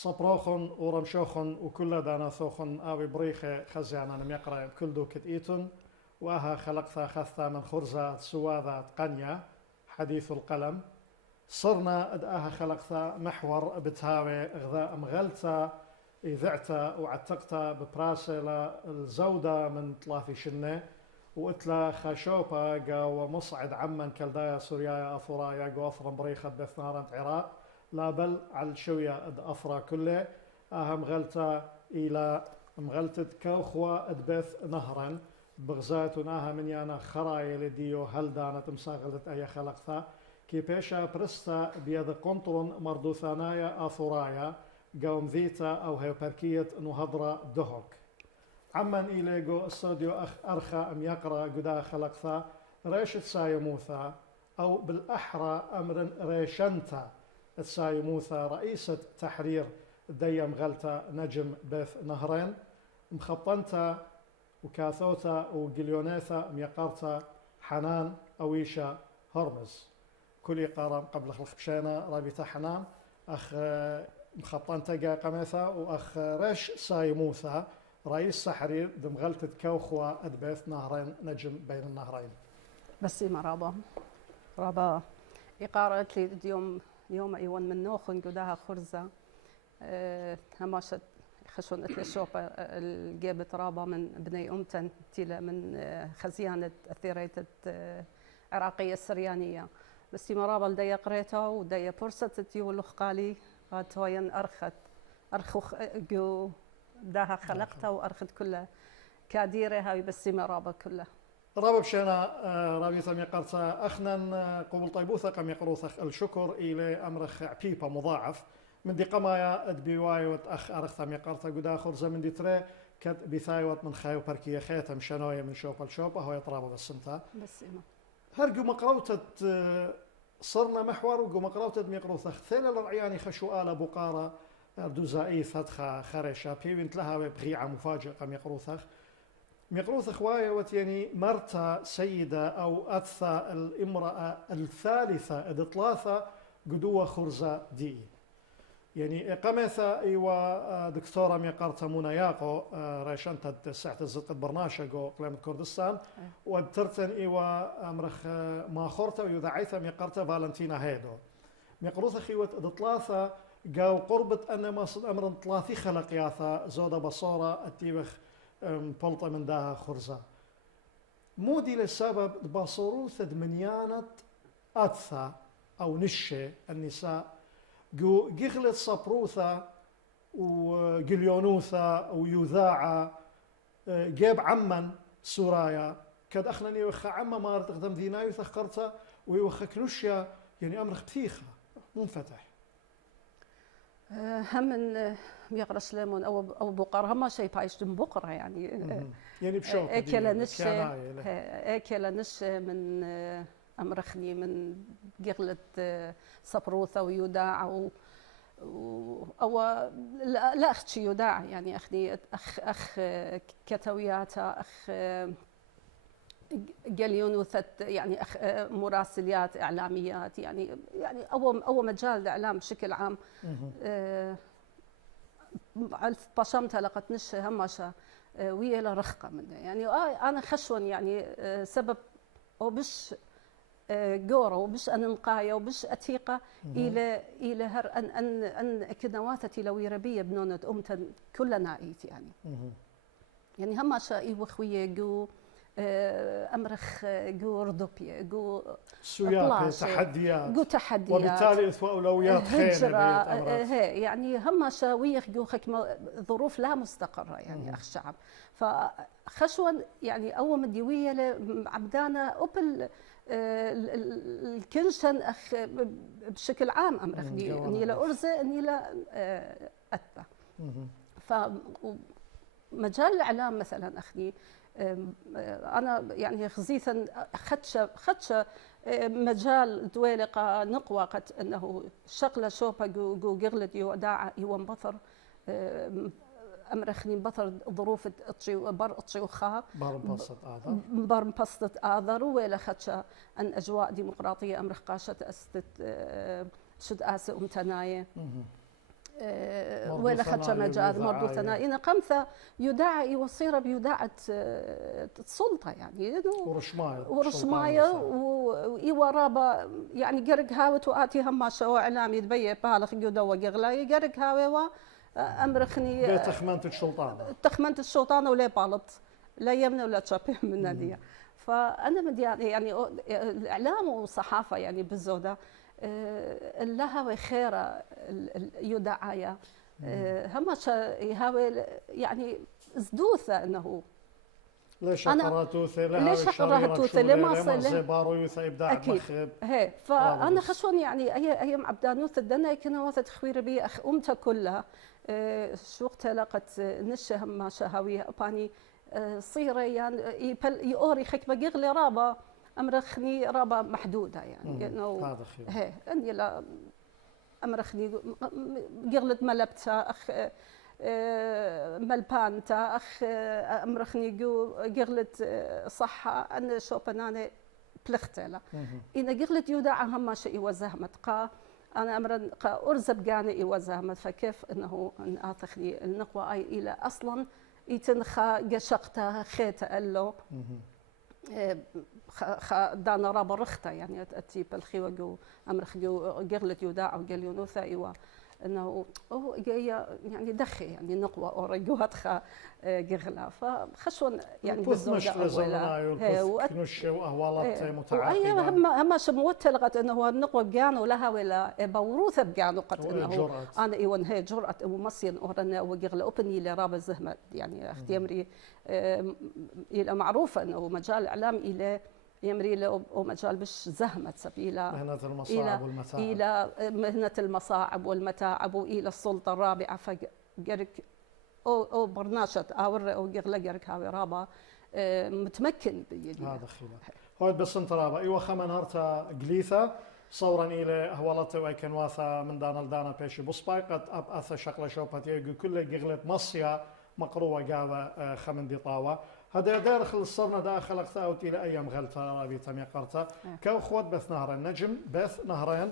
صبروخن ورمشوخن وكل داناثوخن آوي بريخة خزيانا نميقرأ بكل دوكت إيتون وآها خلقتا خثتا من خرزة سواذة قنية حديث القلم صرنا أدآها خلقتا محور بتهاوي غذاء مغلتا إذعتا وعتقتا ببراسة الزودة من 3 شنة وإتلا خاشوبا قاو مصعد عمن كالدايا سوريايا أفورايا قو أفرا بريخة بثنارا عراق لا بل على شوية أد أفرا كله مغلتا إلى مغلتة كوخوة أدبث نهرا بغزاتنا من يانا خراي لديو هل دانت مساغلت أي خلقتا كي بيشا برستا بيد قنطرن مردوثانايا أفورايا قوم ذيتا أو هيوبركية نهضرة دهوك عمن إليغو استوديو أرخا أم يقرأ قدا خلقتا ريشت سايموثا أو بالأحرى أمر ريشنتا السايموثا رئيسة تحرير ديم غلتا نجم بث نهرين مخطنتا وكاثوتا وقليونيثا ميقارتا حنان أويشا هرمز كل قارم قبل خلق بشينا رابطة حنان أخ مخطنتا قا قميثا وأخ ريش سايموثا رئيس تحرير دمغلتة كوخوا أدبث نهرين نجم بين النهرين بس ما رابا إقارة لي يوم أيوان من نوخن قداها خرزة هماشت خشون أتلي شوبة الجيبت رابا من بني أمتن تيلا من خزيانة أثيريتة عراقية السريانية بس ما رابا لدي قريتها ودي فرصة تيو لخقالي هاتوين أرخو جو داها خلقتها وأرخد كلها كاديرة هاي بس ما رابا كلها رابا بشينا رابيثا ميقرتا أخنا قبل طيبوثا قم يقروث الشكر إلى أمرخ عبيبا مضاعف من دي قمايا أدبيوايوت أخ أرختا ميقرتا قدا خرزة من دي تري كد بثايوت من خايو بركية خيتا مشانوية من شوبا لشوبا هو يطرابا بسنتا بس إما هرقو مقروتة صرنا محور وقو مقروتة ميقروثا ثيل الرعياني خشو آل بقارة دوزائي ثدخا خرشا بيوينت لها بغيعة مفاجئة قم يقروثخ ميقروث خوايا وتيني مرتا سيدة أو أثى الامرأة الثالثة الثلاثة قدوة خرزة دي يعني قمثة إيوا دكتورة ميقارتا مناياقو ريشانتا ساعة الزدقة برناشقو قلامة كردستان وابترتن إيوا أمرخ ماخورتا ويدعيثا ميقارتا فالنتينا هيدو ميقروث خيوة الثلاثة قاو قربة أن ما صد أمر ثلاثي خلق ياثا زودة بصورة التيبخ بلطة من داها خرزة مودي للسبب بصوروث دمنيانة أثى أو نشة النساء جو جغلت صبروثة وقليونوثة ويذاعة جيب عمن سورايا كد أخنني وخ عما ما تقدم ذينا يثخرتها ويوخك نشة يعني أمر بثيخة منفتح هم من يقرأ سليمون أو بقرة هم شيء بايش دم بقرة يعني بشوك أكل نشة من أمرخني من قغلة صبروثة ويوداع أو لا أختي يوداع يعني أخني أخ كتوياتا أخ قليونوثة يعني أخ مراسليات إعلاميات يعني أو مجال الإعلام بشكل عام باشمتها لقت نشة همشة ويا رخقة منه يعني أنا خشون يعني سبب وبش جورة وبش أن نقاية وبش أتيقة إلى هر أن كنواتتي لو يربية بنونة أمتا كلنا إيت يعني همشة إيوخوية جو أمرخ جو رضبية جو سياق تحديات وبالتالي إثواء أولويات خير يعني هم شاويخ جو حكمة ظروف لا مستقرة يعني أخ شعب فخشون يعني أول مديوية عبدانا أوبل الكنشن أخ بشكل عام أمرخ إني لا أرزة إني لا أتبع فمجال الإعلام مثلا أخني أنا يعني خزيثا خدشة مجال دويلقة نقوى قد أنه شغلة شوبا جو قغلت يوداع يوانبطر أمرخني بطر ظروف بر أطشيوخا بر مبسطة آذر ولا خدشة أن أجواء ديمقراطية أمرخ قاشة أستت شد آسة أمتناية ولا خدش مجال مرضو ثنائي إن قمثة يدعى يوصير بيدعى السلطة يعني ورشماية وإيوا رابا يعني قرق هاوت وآتي هم شو إعلامي دبي بالغ جودا وقغلا قرق هاوي أمرخني تخمنت الشلطانة ولا بالط لا يمنى ولا تشابه من نادية. فأنا مدي يعني الإعلام والصحافة يعني بالزودة لها وخيرة يدعايا همش يهاول يعني زدوثة انه ليش قراتوثة لما زبارو يوثا ابداع مخب هي فانا خشون يعني ايام عبدانوث الدنا كنا وث تخوير بي اخ امتها كلها شو وقت لقت نشه ما شهوي باني صيره يعني يوري خك بقغلي رابا امرخني رابا محدوده يعني انه هي اني لا امرخني قغلت ملبتها اخ ملبانتا اخ امرخني قغلت صحه انا شوبنانه بلختلا ان قغلت يودع هم شيء وزهمت قا انا امر قا ارزب قاني وزهمت فكيف انه ان اخذي النقوه اي الى اصلا يتنخا قشقتها خيت له دانا رابا رخته يعني اتي بالخيوه جو امرخ جو قغلت يودع وقال يونوثا ايوا انه هو يعني دخي يعني نقوى اورجواتخا قغلا فخشون يعني بالزوجه اولا كنش واهوالات متعاقبه هم شموتلغت انه النقوى بقانو لها ولا بوروثه بقانو قد انه انا ايون هي جرأه مصين اورنا وقغلا اوبني لرابا زهمه يعني اختي امري الى معروفه انه مجال الاعلام الى يمري له مجال بش زهمة سبيلة مهنة المصاعب والمتاعب إلى مهنة المصاعب والمتاعب وإلى السلطة الرابعة فقرك أو برناشة أو قغلة قرك هاوي رابا متمكن بيدي هذا خلاف هو بس انت رابا ايوه خمن هرتا قليثة صورا إلى أهوالته ويكن واثا من دانا لدانا بيشي بصباي قد أب أثا شغلة شوبتي كل قغلة مصيا مقروة قاوة خمن دي طاوة هذا داخل الصرنا داخل أخذت إلى أيام غلطة رابي تمي قرطة كأخوات بث نهر النجم بث نهرين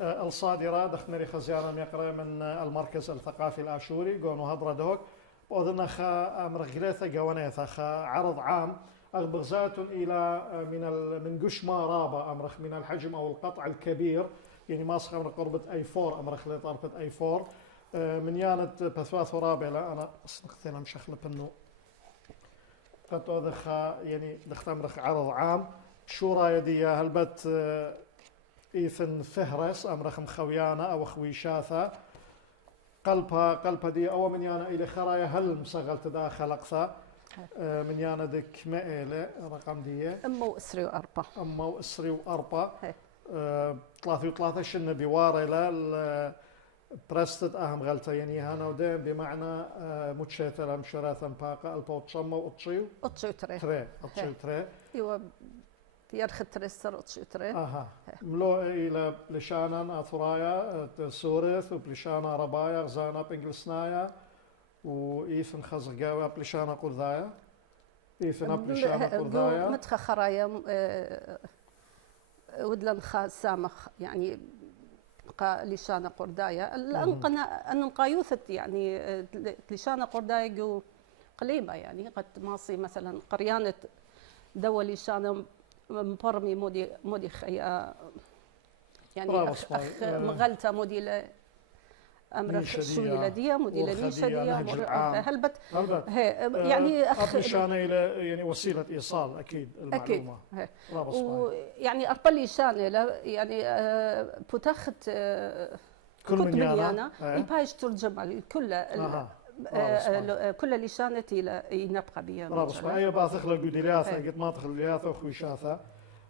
الصادرة دخل مري خزيانا يقرأ من المركز الثقافي الآشوري قونوا هضرة دوك وأظن خا أمر غليثة قوانيثة خا عرض عام أغبغزات إلى من قشما رابا أمرخ من الحجم أو القطع الكبير يعني ماسخة من قربة أي4 أمرخ لي طرفة أي4 من يانة بثواث رابع لا أنا أصنقتنا مشخلة إنه قد أدخ يعني دخت أمرخ عرض عام شورى يدي هلبت إيثن فهرس أمرخ مخويانا أو خويشاثا قلبها دي أو من يانا إلى خرايا هل مسغلت داخل أقصى من يانا دك مائلة رقم دي أمو إسري وأربعة أمو إسري وأربعة 3 شنة بوارلة برستد أهم غلطة يعني هانا ودين بمعنى متشاتر هم شراثا باقة البو تشمو وطشيو أطشيو تري ايوه يرخ تريستر أطشيو تري ملو إلى بلشانا أثرايا سورث وبلشانا ربايا غزانا بإنجلسنايا وإيثن خزقاوة بلشانا قرذايا إيثن بلشانا قرذايا متخ خرايا ودلن خا سامخ يعني لشانة قردايا أن قايوثة يعني لشانة قردايا جو قليبة يعني قد ماصي مثلا قريانة دول لشانة مبرمي مودي خيا يعني مغلطة مودي أمر شوي لديه مودي نيشة دي هلبت يعني لشانة إلى يعني وسيلة إيصال أكيد المعلومة يعني أربلي شانة يعني بتاخت كل من يانا يبايش ترجم كل لشانة ينبقى بها رابص أي باثخ للجديلياثة قد ما تخل لياثة وخويشاثة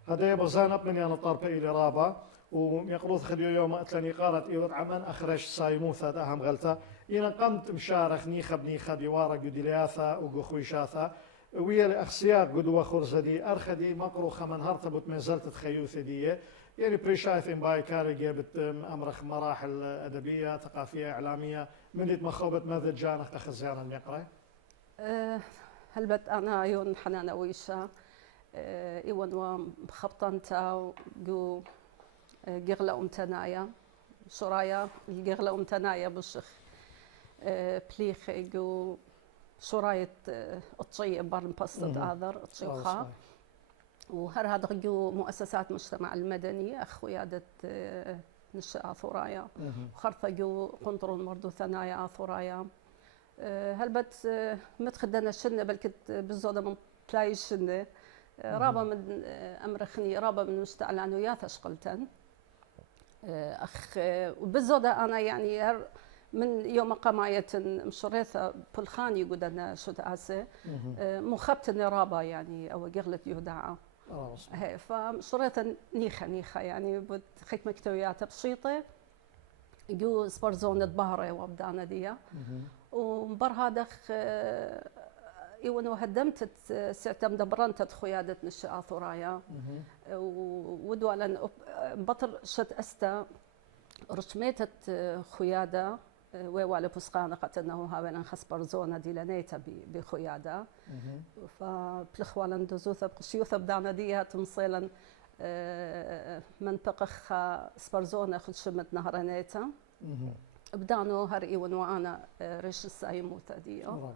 هذا يبغى من يانا طرف إلى رابا ويقروض خليو يوم أتلني قالت إيوت عمان أخرج سايموثة أهم غلطة إنا قمت مشارخ نيخة بيوارا قديلياثة وقخويشاثة ويا أخسياق قدوة خرزة دي أرخدي مقرو خمن هرتبط ما زلت تخيوثة دي يعني بريشايثين باي كاري جابت أمرخ مراحل أدبية ثقافية إعلامية من مخوبة ماذا جانخ أخزيانا الميقرأ هلبت أنا يون حنان ويشا إيوان وخبطنتا جو قغلة أمتنايا شرايا الجغلة ومتنايا بالشخ بليخ جو شراية أطشية بارن باستد آذر أطشيوخا وهر هذا جو مؤسسات مجتمع المدني أخويادة نشأ ثرايا وخرطة جو قنطرون مردو ثنايا ثرايا هلبت متخدنا الشنة بلكت بالزودة من تلاي الشنة رابا من أمرخني رابا من مستعلان وياث أشقلتن أخ وبالزودة أنا يعني من يوم قماية مشريثة بالخاني قدنا شد آسي مخبتني رابا يعني أو قغلت يودعة هي فمشريثة نيخة يعني بتخيك مكتويات بسيطة جو سبرزونة بهرة وابدانا ديا ومبر هادخ إيوانو هدمت سعتم دبرنت خيادة نشأ ثرايا ودوالا بطر شت أستا رشميتت خيادة ويوالي بسقانة قتنه هاولا خسبر زونة دي لنيتا بخيادة فبلخوالا دوزوثا بقشيوثا بدانا ديها تمصيلا منطقة سبرزونة خد شمت نهرانيتا بدانو هر إيوان وأنا ريش السايموثة ديو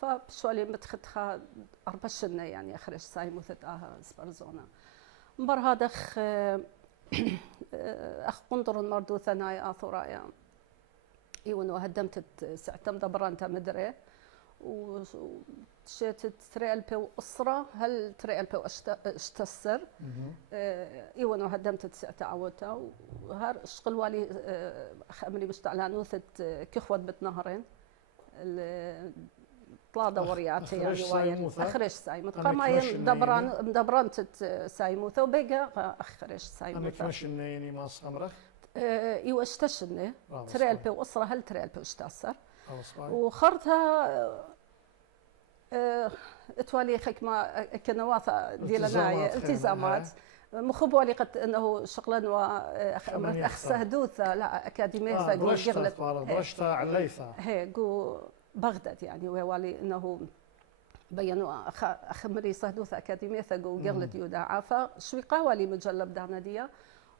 فبشوالي متخدخا 4 سنة يعني أخرج سايموثة سبرزونة مبر هذا أخ قنطر مردو ثنايا ثرايا إيوان وهدمت سعتم دبرانتا مدري وشيت تريال بيو أسرة هل تريال بيو اشتسر إيوان وهدمت سعتا عوتا وهر شغل والي أمري مستعلانوثت كخوت بتنهرين طلع دوريات يعني وايد أخرج سايموث قاماين دبرانت سايموثة وبيجا أخرج سايموثة أنا كمشن يعني ما صمرخ إيوه اشتشني تريال بيو أسرة هل تريال بيو اشتسر وخرتها اتوالي خكمة كنواثة ديالناي التزامات مخبوالي قد انه شغلان اخ سهدوثة لا اكاديميه فقول جغلت برشتا عليثة هي قو بغداد يعني ويوالي انه بينوا اخ مري سهدوثة اكاديميه فقول جغلت يوداعا فشويقه والي مجلب دعناديه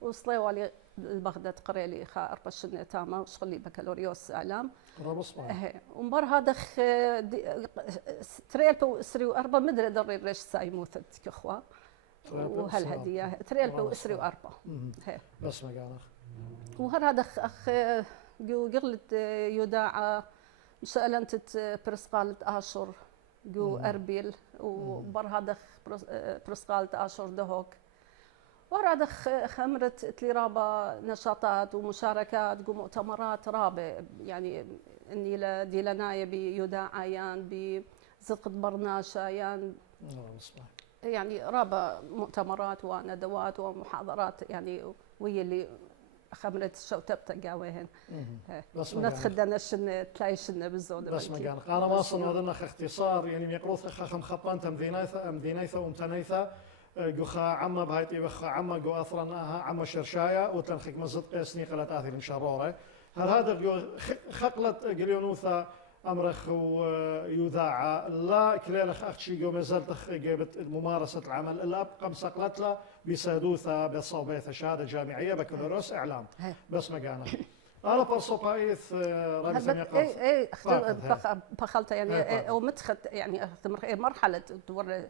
وصلي والي بغداد قريلي 4 سنين تاما وشغلي بكالوريوس اعلام ومبر هذا تريل بو اسري واربا مدري دري ريش سايموثت كخوا وهل هديه تريل بو اسري واربا بس ما قال وهر هذا اخ جو قلت يوداع سالنت برسقالت اشهر جو اربيل وبر هذا برسقالت اشهر دهوك ورا خمرت تلي رابا نشاطات ومشاركات ومؤتمرات رابع يعني اني دي لنايا بيوداع ايان بزقط برناش ايان يعني رابا مؤتمرات وندوات ومحاضرات يعني وهي اللي خمرت شوتبت قاويهن نتخدنا الشن تلاقي الشن بالزود بس ما كان انا ما اصلا هذا اختصار يعني يقروث خم خطانت مدينيثا ومتنيثا جوخا عما بهايتي وخا عما جو أثرناها عما شرشايا وتنخك مزد قيسني قلت آثر شرورة هل هذا جو خقلت جليونوثا أمرخ ويذاع لا كليلخ أختشي جو مازالت جابت ممارسة العمل إلا أبقى مسقلت له بسادوثا بصوبيث شهادة جامعية بكالوريوس إعلام بس ما قانا أنا برصو بايث رئيسا يقرأ بخلت يعني ومتخت يعني مرحلة دور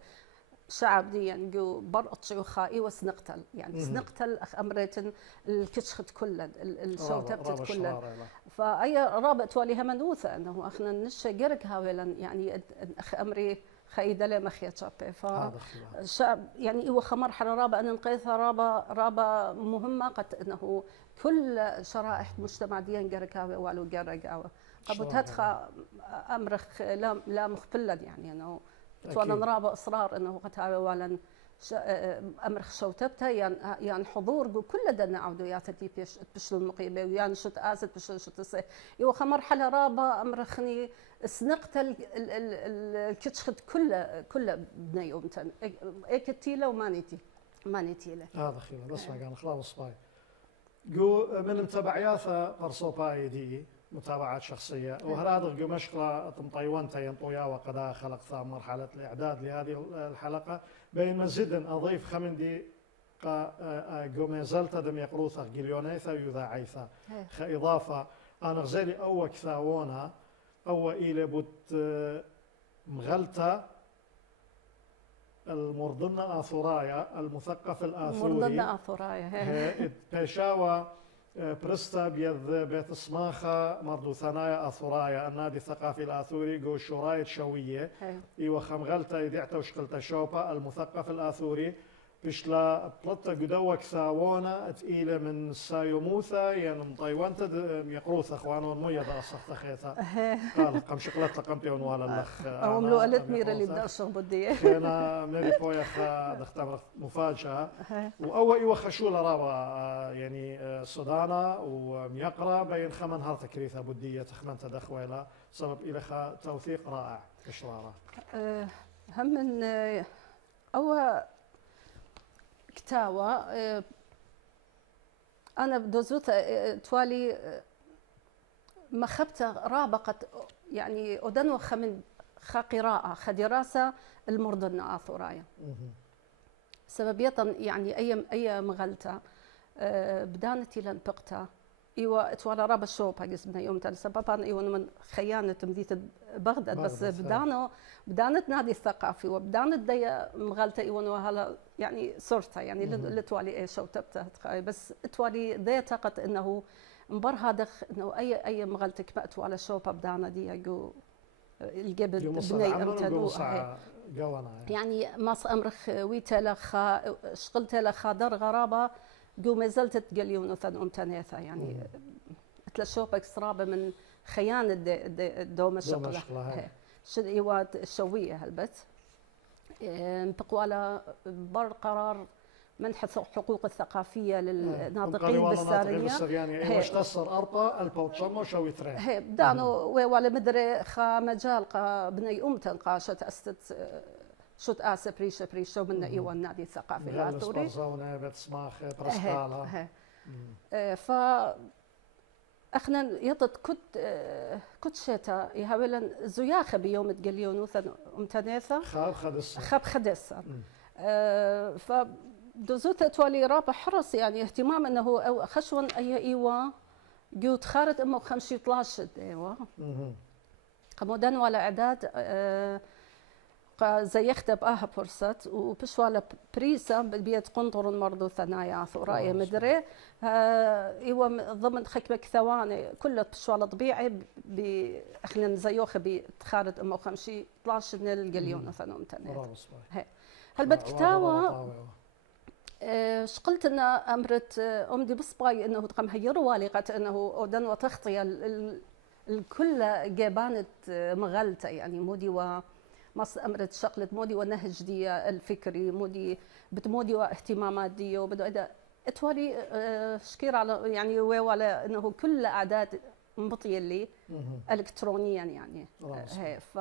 شعب دي يعني جو برقط شيوخائي وسنقتل يعني سنقتل أمريتن الكشخت كله الشوتبت كله فأي رابط واليها منوثة أنه أخنا نشة جرك هاولا يعني أخ أمري خيدة لما خيتشابي فشعب يعني إيوه مرحلة رابع أن نقيثها رابع مهمة قد أنه كل شرائح مجتمع ديان جرك هاولا والو جرك هاولا قبل تدخل أمرخ لا مخبلة يعني أنه توانا نرابا إصرار أنه قتاوي والا أمر شوتبتها يعني حضور كل دنا عوديات اللي بشل المقيمة ويعني شت آسد بشل شت الصي يوخا مرحلة رابا أمرخني سنقتل الكتشخت كل بني يومتن إيكتيلة وما نتيلة هذا خير بس ما كان خلاص باي جو من متابعياثا برصوباي دي متابعات شخصية وهذا جو مشغلة طيوان ينطويا وقد خلق مرحلة الإعداد لهذه الحلقة بين مزيد أضيف خمندي قومي زلتا دم يقروثا جليونيثا يذا عيثا خإضافة أنا غزالي أو كثاونا أو إلى بوت مغلتا المرضنة آثورايا المثقف الآثوري مرضنة آثورايا بيشاوى برستا بيت سماخة مردو ثنايا آثورايا النادي الثقافي الآثوري جو شرايط شوية إيوة خمغلتا يدعتا وشقلتا شوبا المثقف الآثوري بشلا بلطة قدوة كثاوونا تقيلة من سايوموثا يعني مطيوانتا يقروثا اخوانون مويا دا أصخت خيثا قال قم شقلت قم بيون اللخ أو ملوء ميرا اللي بدأ الشغل بدي خينا ميري بويا خا دختمر مفاجأة وأول إيوة خشولة رابا يعني سودانا وميقرا بين خمن هارتا كريثا بدية تخمن تدخويلة سبب إلى خا توثيق رائع إشرارة هم من أو كتاوة أنا بدوزوت توالي مخبت رابقة يعني أدنو خمن قراءة خدراسة المرضنة آثورايا سببية يعني أي مغلطة بدانتي لنبقتها إيوة توالى رابا شوبا جسمنا يوم تال سببان إيوة من خيانة مديت بغداد بس بدانت نادي الثقافي وبدانت دي مغالطة إيوة هلا يعني صرتها يعني لتوالي إيش أو تبتها بس توالي ذي طاقة إنه مبر هذا إنه أي مغالطة كبأت على شوبا بدانا دي يجو الجبل بني أمتدو يعني ماس أمرخ ويتلخا شغلت لخا در غرابة جو ما زلت تقليون وثن أمتناثا يعني تلشوبة إكسترابة من خيانة دوم الشغلة شويات شوية هالبت بقوا بر قرار منح الحقوق الثقافية للناطقين بالسارية واش تصر أربا البوتشمو شوي ترين هي بدانو ولا مدري خا مجال قا بني أمتن قاشت أستت شوت آسف بريشة من إيوان النادي الثقافي الآثوري زونة بتسماخ برسكالة ف اخنا يطت كت شتا يهاولن زياخه بيوم تقليون وثن امتناثه خاب خدسه ف دوزوت توالي رابع حرص يعني اهتمام انه أو خشون اي ايوا جوت خارت امه خمشي طلاشت ايوا قمودان ولا اعداد زي يختب فرصة وبشوالا بريسا بيت قنطر مرضو ثنايا ثرايا مدري ايوا ضمن خكمة ثواني كله بشوالا طبيعي احنا زيوخه بتخارج امه خمشي 12 من القليون مثلا امتنات هل بتكتاوى شقلت ان امرت امدي بصباي انه تقام هيروا لقت انه اودن وتخطي الكل جابانت مغلته يعني مودي مص أمرت شغلة مودي ونهج دي الفكري مودي بتمودي واهتمامات دي وبدو إذا اتوالي شكير على يعني وعلى إنه كل أعداد مبطية اللي إلكترونيا يعني هي ف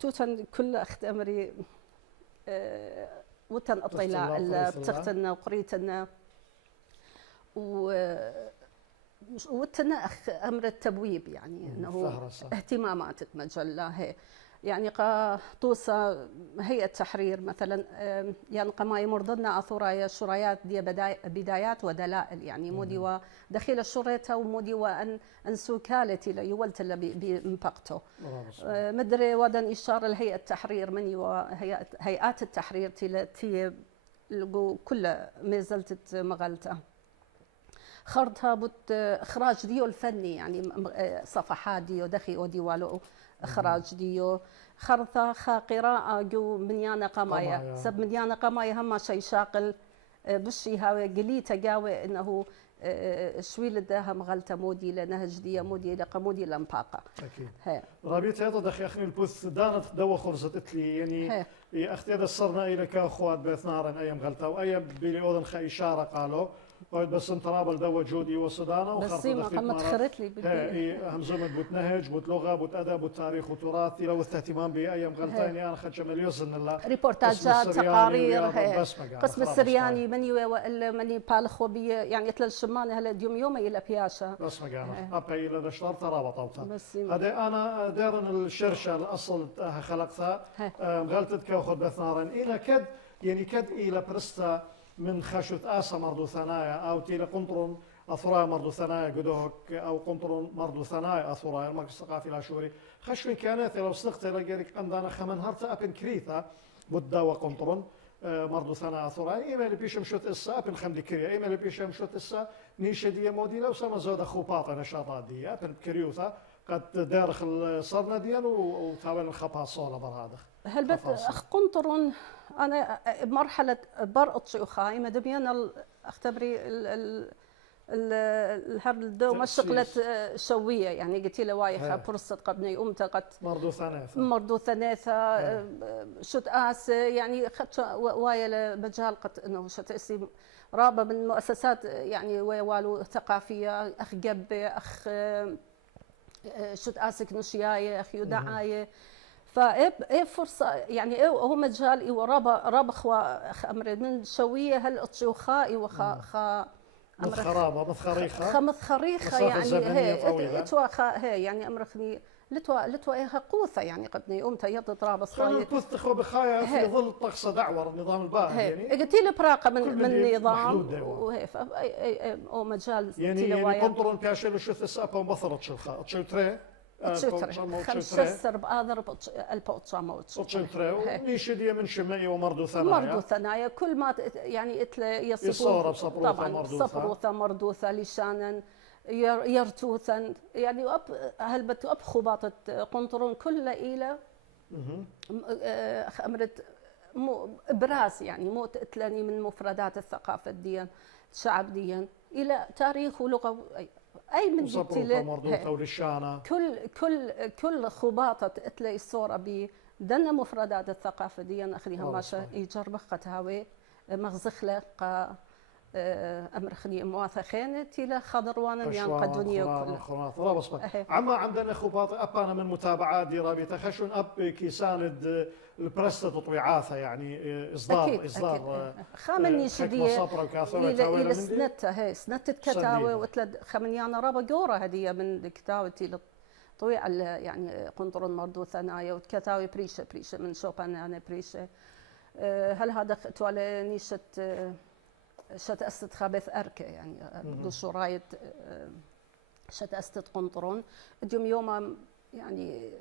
توتن كل أخت أمري وتن أطلع بتختنا وقريتنا وتنا أمر التبويب يعني أنه اهتمامات المجلة هي يعني توصى هيئة تحرير مثلا يعني قماي مرضنا أثورايا شرايات دي بدايات ودلائل يعني مودي ودخيل الشريطة ومودي وأن سوكالتي ليولت اللي بمبقته مدري ودن إشارة الهيئة التحرير مني وهيئات التحرير تي كل ما زلت مغلته خرطها بوت إخراج ديو الفني يعني صفحات ديو دخي ودي والو إخراج ديو خرطة قراءة جو منيانا قمايا سب منيانا قمايا هم شيء شاقل بشي هاوي قليتا جاوي إنه شوي لداها مغلطة مودي لنهج دي مودي لقمودي لمباقة أكيد رابيت هذا دخي أخني البوث دانت دوا خرزت لي يعني أختي هذا صرنا إلى كأخوات بثنارن أيام غلطة وأي بيلي أوضن خا إشارة قالوا بس انترابل دوا جودي وسودانا بس ما قمت خرت لي همزومة بوت نهج بوت لغة بوت أدب بوت تاريخ وتراث لو اهتمام بأيام غلطاني أنا خدش مليوس إن الله ريبورتاجات تقارير قسم السرياني مني وإلا مني بالخو بي يعني مثل الشمانة هلا يوم إلى بياشة بس ما قانا أبقى إلى دشتار ترابطوتها هذا أنا دارن الشرشة الأصل خلقتها غلطت كأخذ بثنارن إلى كد يعني كد إلى برستا من خشوت آسا مردو ثنايا أو تيلا قنطرون أثراء مردو ثنايا قدوك أو قنطرون مردو ثنايا أثراء المركز الثقافي الأشوري خشوين كانت لو صدقت لقيرك عندنا خمن هرتا أبن كريثا بدا وقنطرون مردو ثنايا أثراء إيما اللي بيشم شوت إسا أبن خمد كريا إيما اللي بيشم شوت إسا نيشة دي مودي لو سما زود خوباطة نشاطات دي أبن كريوثا قد دارخ صرنا ديال وتابع الخبا صولة برهادخ هل بت أخ قنطرون أنا بمرحلة برقط وخاي ما دبيان أختبري الهردو ما شغلت شوية يعني قلت له وايخة فرصة قبني أمتى قد مرضو ثلاثة شت آس يعني خدت وايا مجال قد إنه شت اسم رابة من مؤسسات يعني ويوالو ثقافية أخ جبة أخ شت آسك نشياية أخ يدعاية فإيه فرصة يعني إيه هو مجال إيه رابا خوا أمر من شوية هل أطشوخاء وخا مخرابة مخريخة مخريخة يعني هي هي يعني أمرخني لتوا إيه قوثة يعني قدني أمتى يضد رابا صاير قوثة خو بخايا في ظل طقس دعور النظام الباهي يعني قلت لي براقة من نظام وهي أو مجال يعني قنطرون كاشل شو ثسابة ومبثرت شلخاء تشو تري خمسة بآذر البوتشاموت وتشتري ونيش دي من شمعي ومردو ثنايا مردو ثنايا كل ما يعني يصفون طبعا صبروثة مردوثة لشانا يرتوثا يعني هل بتأب خباطة قنطرون كل إلى أمرت إبراز يعني مو تأتلني من مفردات الثقافة ديا الشعب ديا إلى تاريخ ولغة أي من جبتي مرضوطة وللشانة كل خباطة تلاقي الصورة بدنا مفردات الثقافة دي أخليها ماشا يجرب قتاوي مغزخلة أمر خلي مواثخين تيلا خضروان يان قدوني وكل عما عندنا خباط أبانا من متابعات دي رابطة خشون أب كيساند البرستة تطويعاتها يعني إصدار خامني شدية إلى سنتها هي سنت كتاوي وتلد خمنيانا رابا جورا هدية من كتاوي تيلا طويع يعني قنطرون مردو ثنايا وكتاوي بريشة من شوبان يعني بريشة هل هذا توالي نيشة شت أستد خابث أركة يعني بالشرايط شت أستد قنطرون اليوم يعني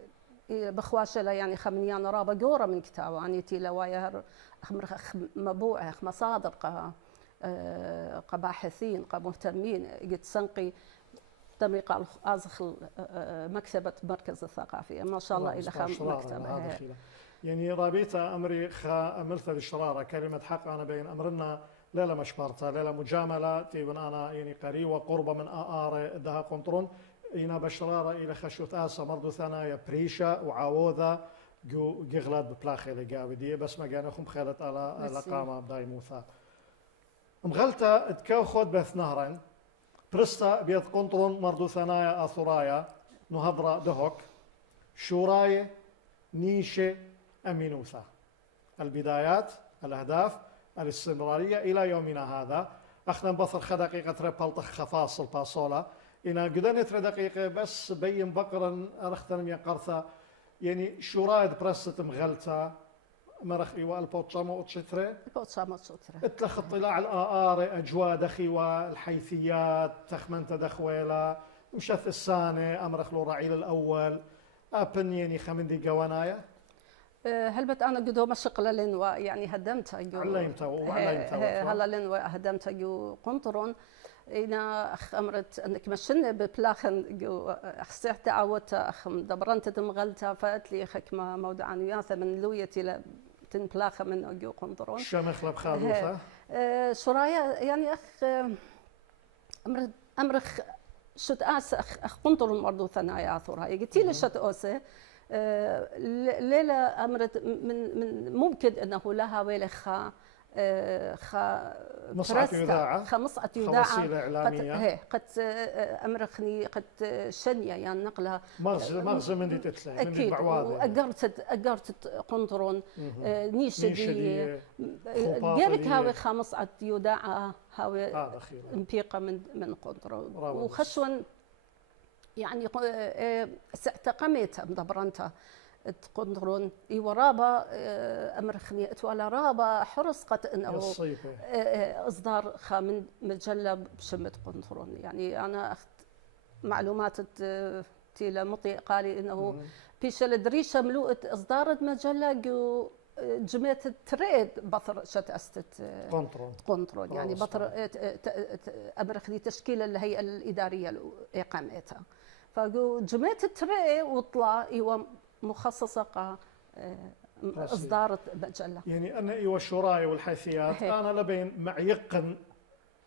بخواشة يعني خمنيان رابا جورا من كتابة يعني تيلا واير مبوعة مصادر باحثين مهتمين قد سنقي تمريق أزخ مكتبة مركز الثقافي ما شاء الله إلى خام مكتبة يعني رابطة أمري مثل الشرارة كلمة حق أنا بين أمرنا لا مشبرتا لا مجاملة تيبن أنا يعني قريبة وقربة من آر دها قنطرون إنا بشرارة إلى خشوت آسا مرضو ثنايا بريشة وعاوذة جو جغلاد ببلاخي لقاوي دي بس ما جانا خم خالت على قامة بداي موثا مغلتا تكاو خود بث نهرين برستا بيت قنطرون مرضو ثنايا آثرايا نهضرة دهوك شوراية نيشة أمينوثا البدايات الأهداف الاستمرارية إلى يومنا هذا أخنا بثر دقيقة ربالطخ خفاصل باصولا إنا قدرنا دقيقة بس بين بقرا أرختن يا قرثة يعني شو رايد برست مغلتا مرخ إيوا البوتشامو أتشتري اتلخ اطلاع الآر أجواء دخي والحيثيات تخمنت دخويلة مشث الثاني أمرخ له رعيل الأول أبن يعني خمندي قوانايا هل بت أنا قدو مشق لين يعني هدمت هلا لين هدمت جو قنطرون إنا أمرت أنك مشنا ببلاخن جو أخسرت تعودت أخم دبرنت تمغلتها فات لي خك ما موضوع وياثة من لويتي تنبلاخ من جو قنطرون شمخ لبخالوثة شرايا يعني أخ أمرخ شت آس أخ قنطرون برضو ثنايا ثورها قلتي لي شت أوسه ليلة أمرت من ممكن أنه لها ويلخا مصعد يذاعة خمصعة يذاعة وسيلة إعلامية قد أمرخني قد شنية يعني نقلها مغزى من دي تتلع من دي بعواضة أقرت قنطرون نيشة دي غيرك هاوي خمصعة يذاعة هاوي انبيقة من قنطرون وخشون يعني استقمت مدبرنتها تقندرون ورابا أمرخني أتوالا رابا حرص قد أنه إصدار خامن مجلة بشمة قندرون. يعني أنا أخذ معلومات تيلا مطي قالي إنه بيش الدريشة ملوءة إصدار مجلة جمعية التريد بطر شت أستت قنطرون يعني بطر أمرخني تشكيل الهيئة الإدارية لإقامتها. فقو جمعية التريد وطلع إيوه مخصصة إصدار مجلة. يعني أنا إيوه الشراي والحيثيات أنا لبين معيقن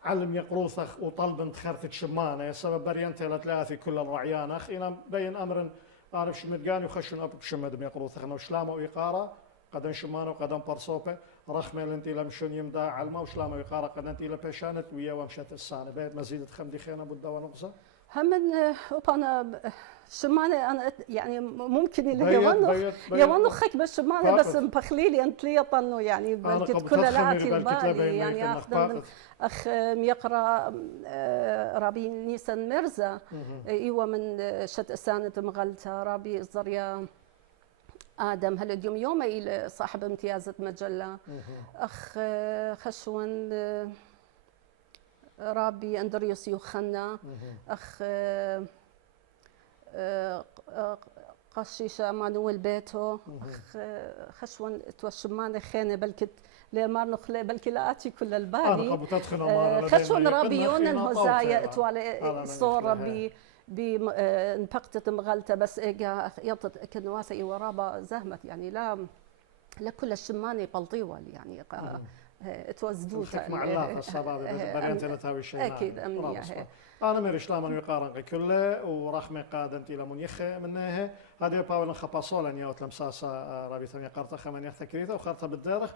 علم يقروثخ وطلب انتخارت شمانة سبب بريانتي لثلاثي كل الرعيانخ إنا بين أمر أعرف شمدقاني وخشن أبو شمد يقروثخ إنه شلامة وإقارة قدن شمانة وقدن برصوبة رخمة لنتي لمشون يمدا علمة وشلامة وإقارة قدن انتي لبيشانت ويا ومشت السانة بيت مزيدة خمدي خينا بدا ونقصة هم أنا شمانة أنا يعني ممكن اللي يوانو خك بالشمانة بس مبخليلي أنت لي طنو يعني بلكت كل لاتي البالي يعني أخ يقرأ رابي نيسان مرزا إيوه من شت أسانة مغلتها رابي الزريا آدم هل اليوم يوم إلى صاحب امتيازة مجلة أخ خشون رابي أندريوس يوخنا أخ قشيشة مانويل بيتو أخ خشون توشمان خينة بلكت لما نخلي بلكي لاتي كل البالي خشون رابيون الهزايا اتوالي صورة بنبقتة مغلتة بس إيجا يطت كنواسي ورابا زهمت يعني لا كل الشماني بلطيول يعني توزدوتا مع الله الصباب بريانتي لتاوي شيء أكيد أمنية أنا ميرش لامن يقارن كله ورحمة قادمتي لمن يخ منها هذا باول خباصولا نيوت لمساسة رابطة يقارت خمن يحتكريته وخرطة بالدرخ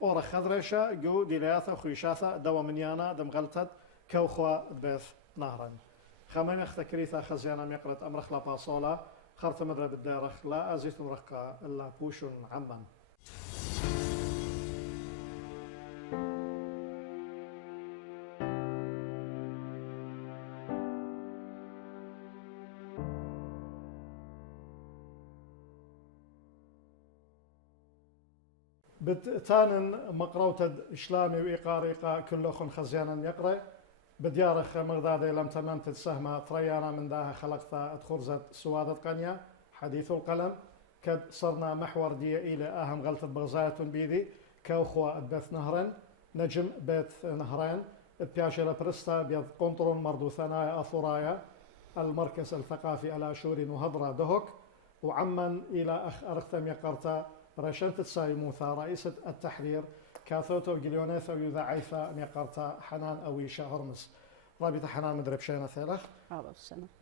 ورا خضرشة جو ديلياثة وخيشاثة دوا منيانا دم غلطت كوخوا بث نهرا خمن يحتكريته خزيانا ميقرت أمرخ لا باصولا خرطة مدرب الدرخ لا أزيت مرقة إلا بوشن عمان بتانن مقروتة إسلامي وإيقاريقا كلخن خزيانا يقرأ بديارخ مغدادي لم تمنت السهمة طريانا من داها خلقتا أدخرزت سوادة قنيا حديث القلم كد صرنا محور دي إلى أهم غلطة بغزاية بيدي كوخوا أدبث نهرين نجم بيت نهرين بياشي برستا بيض قنطرون مردو ثنايا أثرايا المركز الثقافي الأشوري نهضرة دهك وعمن إلى أخ أرختم يقرتا رشنت السايموثا رئيسة التحرير كاثوتو جليونيثو يذا عيثا ميقرتا حنان أويشا هرمس رابطة حنان مدرب شينا ثيلخ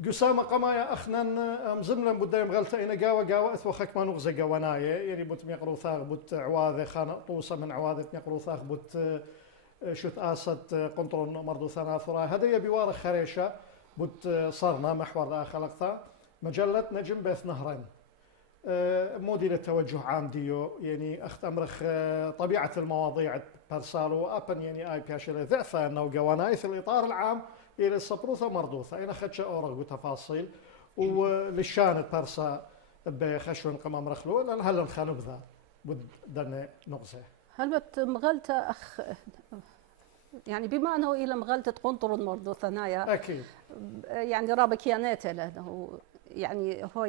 قسامة قمايا أخنان مزملا بدايم غلطة إنا قاوة إثوخك ما نغزى قوانايا يعني بوت ميقرو ثاغ بوت عواذي خان طوسة من عواذي ميقرو ثاغ بوت شوت آسد قنطرون مردو ثنا ثراي هذا يبي وارخ خريشة بوت صارنا محور ذا خلقتا مجلة نجم بيث نهرين موديل التوجه عام ديو يعني أخت أمرخ طبيعة المواضيع برسالو أبن يعني آي بياشيلي ذعثة أنه قواناي في الإطار العام إلى الصبروثة مردوثة إنا خدش أورغ بتفاصيل وللشانة برسا بخشون قمام رخلو لأن هل نخانب ذا بدنا نغزه هل مغلطة أخ يعني بما أنه إلى مغلطة قنطر مردوثة نايا أكيد يعني رابكيانات له يعني هو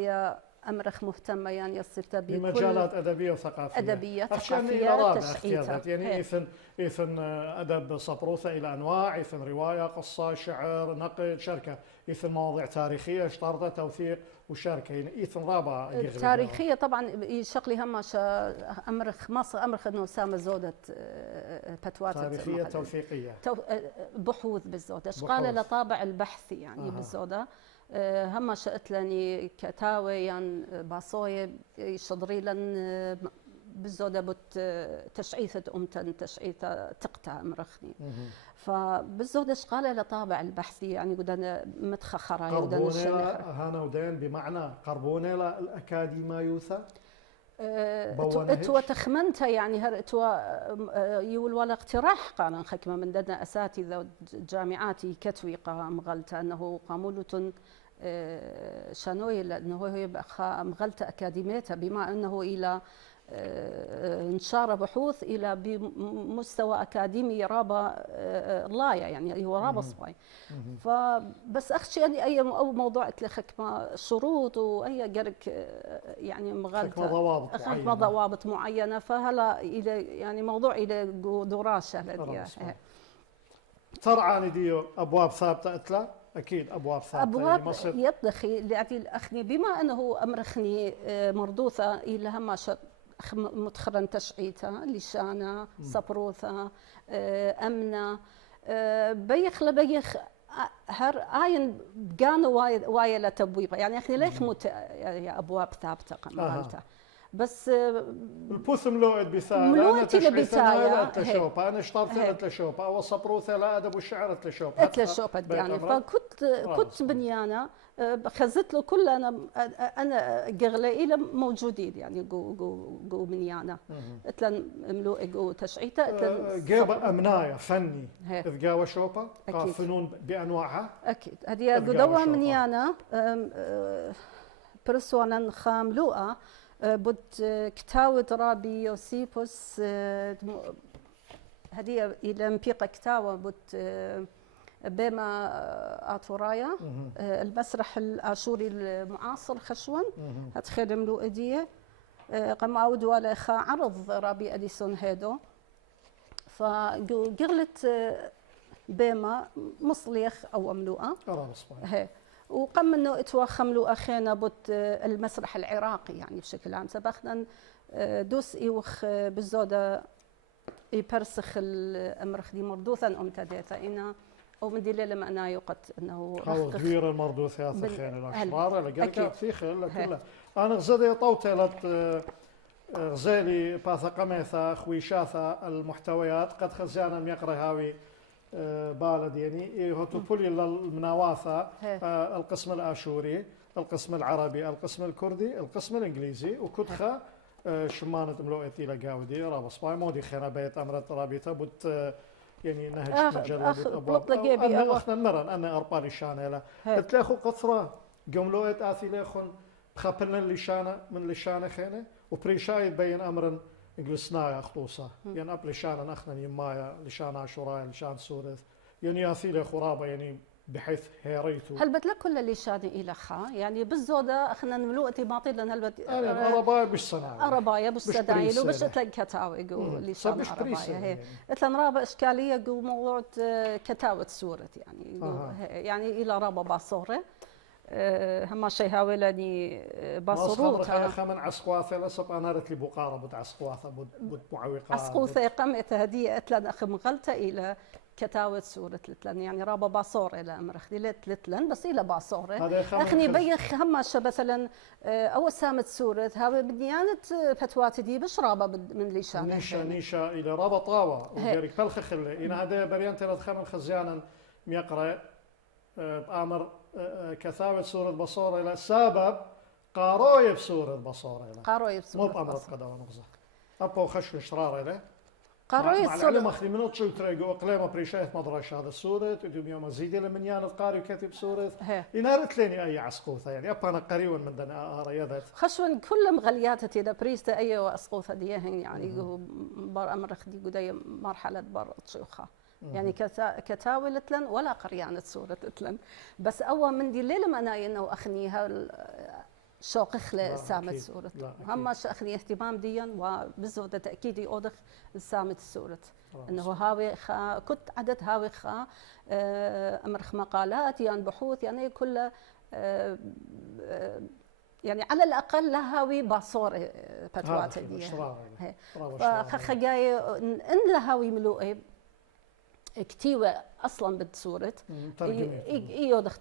أمرخ مهتمة يعني يصير بمجالات أدبية وثقافية أدبية ثقافية تشعيثات يعني إثن أدب صبروثة إلى أنواع إثن رواية قصة شعر نقد شركة إثن مواضيع تاريخية اشترطة توثيق وشركة يعني إثن رابعة تاريخية طبعا شقلي همش أمرخ مصر أمرخ إنه سامة زودة فتوات تاريخية توثيقية بحوث بالزودة قال لطابع البحثي يعني بالزودة هم شأتلني كتاوي يعني باصوي يشضري لن بالزودة بت تشعيثة أمتن تشعيثة تقطع مرخني فبالزودة شغالة لطابع البحثي يعني قدنا متخخرة قربونيلا هانا ودين بمعنى قربونيلا الأكاديميوثا اتوا تخمنتها يعني هر اتوا يول ولا اقتراح قال خكمه من دنا اساتذه جامعاتي كتوي قام غلت انه قامولة شانوي لأنه هو يبقى مغلطة أكاديميتها بما أنه إلى انشار بحوث إلى بمستوى أكاديمي رابا لايا يعني هو رابا صباي. فبس أخشى يعني أي أو موضوع تلخك ما شروط وأي جرك يعني مغلطة خك ضوابط معينة فهلا إلى يعني موضوع إلى دراسة لدي ترعى ديو أبواب ثابتة أتلا أكيد أبواب ثابتة أبواب يطلخي يعني أخني بما أنه أمرخني مردوثة إلى هم متخرن تشعيتها لشانة صبروثة أمنة بيخ لبيخ هر آين بقانو واي لتبويبة يعني أخني ليخ يا أبواب ثابتة قمالتها بس البوث ملوئد بثاء ملوئد لبثايا تشوبها أنا اشترت تشوبها وصبروثة لا أدب والشعر تشوبها تشوبها يعني فكنت بنيانة خزت له كل انا قغلائي موجودين يعني جو بنيانة اتلن ملوء جو تشعيته جاب امنايه فني اذ جاوا شوبا فنون بانواعها اكيد هذه قدوه منيانة برسوانا خاملوءه بد كتاوة رابي يوسيبوس هذه إلى مبيقة كتاوة بد بما آتورايا المسرح الآشوري المعاصر خشون هتخدم له إدية قام أودوا على عرض رابي أديسون هيدو فقلت بما مصليخ أو أملوءة وقام انه اتوخم له اخينا بوت المسرح العراقي يعني بشكل عام سبخنا دوس ايوخ بالزوده يبرسخ الامرخ دي مردوثا امتديتا انا او من دليل لما انا يقت انه كبير المردوثات اخينا الاشرار لقى في خير كلها انا غزدي طوتلت غزالي باثقميثا خويشاثا المحتويات قد خزانا يقرا هاوي بالد يعني هو تقولي المناواثة القسم الآشوري القسم العربي القسم الكردي القسم الإنجليزي وكدخة شمانة ملوئتي لقاودي رابص باي مودي خينا بيت أمرت رابطة بوت يعني نهج مجرد أبواب أنا أخنا مرن أنا أربالي شانة لا تلاخو قطرة قملوئت آثي ليخون بخابلنا اللي من لشانة خينة وبريشاي تبين أمرن إنجلسنايا خطوصة يعني أب لشان أخنا يمايا لشان عاشورايا لشان سورث يعني ياثيل خرابة يعني بحيث هيريتو هل بتلك كل اللي شاني إلى خا يعني بالزودة أخنا نملوءتي باطل لأن هل أنا أربايا بالصناعة أربايا بالسدايل وبش أتلقى كتاوي جو اللي شان أربايا هي أتلن رابع إشكالية جو موضوع كتاوة سورة يعني يعني إلى رابع باصورة هم شيء هاولني بصروت خمن عسقواثة لسب أنا رت لي بقارة بد عسقواثة بد معوقات عسقوثة قمت هدية أتلن أخ مغلطة إلى كتاوة سورة لتلن يعني رابا باصورة إلى أمر خديلت لتلن بس إلى باصورة أخني بيخ هم مثلا أول سامت سورة هاوي بديانة فتوات دي بش رابا من ليشان نيشا إلى رابا طاوة وغيرك فلخ خلي إن هذا بريان تلت خمن خزيانا ميقرأ بأمر كثاوة سورة بصورة إلى سبب قاروية بسورة بصورة إلى قاروية بسورة مو بأمر قدوة نغزة أبو خشو إشرار إلى قاروية مع العلم أخذي من أطشو تريقو أقليمة بريشايت مدرش هذا سورة تدوم يوم أزيد إلى من يانا القاري كاتب سورة إنارت ليني أي عسقوثة يعني أبا أنا قريبا من دنا رياضات خشون كل مغلياتتي إذا بريستا أي وأسقوثة ديهن يعني بار أمر خدي قدي مرحلة بار أطشوخة يعني كتاوي لتلن ولا قريانة سورة لتلن بس أول من دي ليلة ما أنا إنه أخنيها شوق خلا سامت سورة هم أخني اهتمام ديا وبزودة تأكيدي أودخ سامت سورة إنه هاوي كنت عدد هاوي أمرخ مقالات يعني بحوث يعني كل يعني على الأقل لهاوي باصور فتوات دي فخجاي إن لهاوي ملوئي كتيوة أصلاً بتصورة يودخ